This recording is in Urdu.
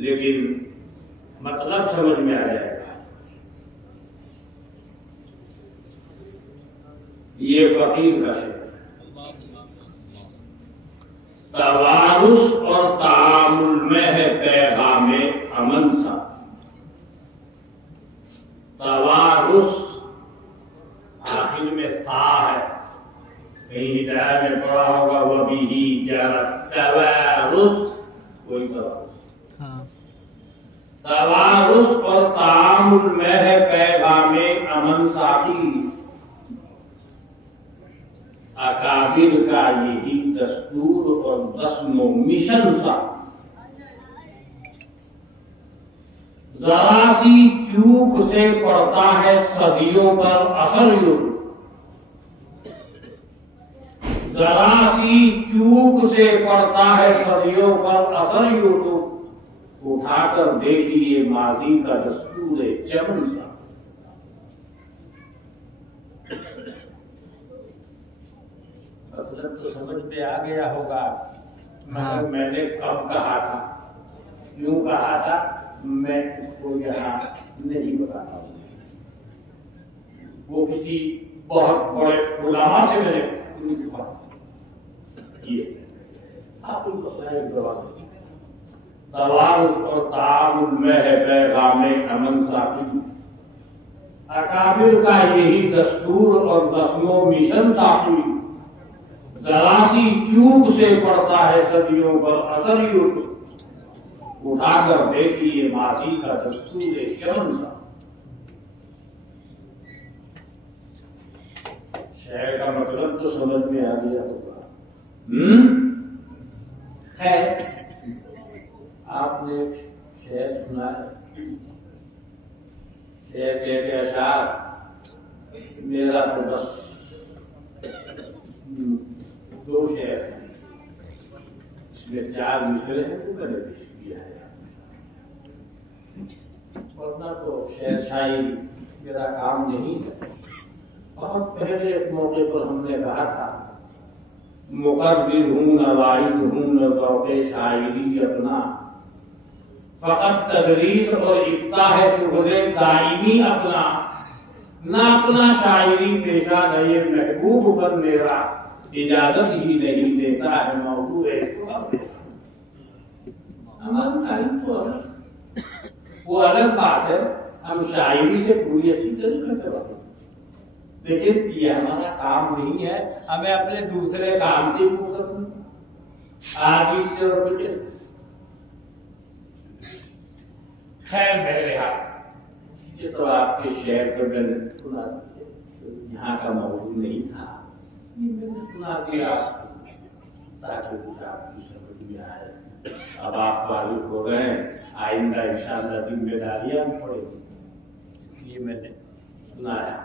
لیکن مطلب سمجھ میں آ جائے گا. یہ فقیر کا شعر. توارث اور تعامل میں ہے پیغام امن سا. توارث آخر میں سا ہے، کہیں ہدایت میں پڑھا ہوگا وہ بھی جرت توارث، کوئی توارث اور تعامل میں ہے پیغام امن ساقی. اکابر کا یہی دستور اور رسم و مشن تھا. ذرا سی چوک سے پڑتا ہے صدیوں پر اثر یوں، ذرا سی چوک سے پڑتا ہے صدیوں پر اثر یوں، تو اٹھا کر دیکھیے ماضی کا دستور چمن سا. مطلب تو سمجھ میں آ گیا ہوگا، مگر میں نے کب کہا تھا، کیوں کہا تھا، میں اس کو یہاں نہیں بتاتا ہوں. وہ کسی بہت بڑے علماء سے میں نے آپ ان کو جواب دیں. توارث اور تعامل میں ہے پیغام امن ساقی. اکابر کا یہی دستور اور رسم و مشن ساقی. ذرا سی چوک سے پڑتا ہے صدیوں پر اثر یوں، اٹھا کر دیکھیے ماضی کا دستور چمن سا. شعر کا مطلب تو سمجھ میں آ گیا ہوگا. خیر، آپ نے شعر سنا ہے، شعر کے اشعار میرا تو بس دو شعر ہیں، اس میں 4 مصرے ہیں، وہ میں نے پیش کیا ہے. ورنہ تو شعر شاعری میرا کام نہیں ہے. بہت پہلے ایک موقع پر ہم نے کہا تھا مقرر ہوں نہ واعظ ہوں نہ ذوق شاعری اپنا، فقط تدریس اور افتاح ہے شغل دائمی اپنا. نہ اپنا شاعری پیشہ نہ یہ محبوب پر میرا، اجازت ہی نہیں دیتا ہے موضوع وہ الگ بات ہے. ہم شاعری سے پوری اچھی طریقے سے بات، لیکن یہ ہمارا کام نہیں ہے. ہمیں اپنے دوسرے کام سے آج سے اور بچے. خیر بہرحال یہ تو آپ کے شعر پر میں نے سنا، یہاں کا موضوع نہیں تھا، میں نے سنا دیا تاکہ کچھ آپ کی سمجھ میں آئے. اب آپ واقف ہو گئے ہیں، آئندہ انشاءاللہ ذمہ داریاں پڑیں گی، اس لیے میں نے سنایا.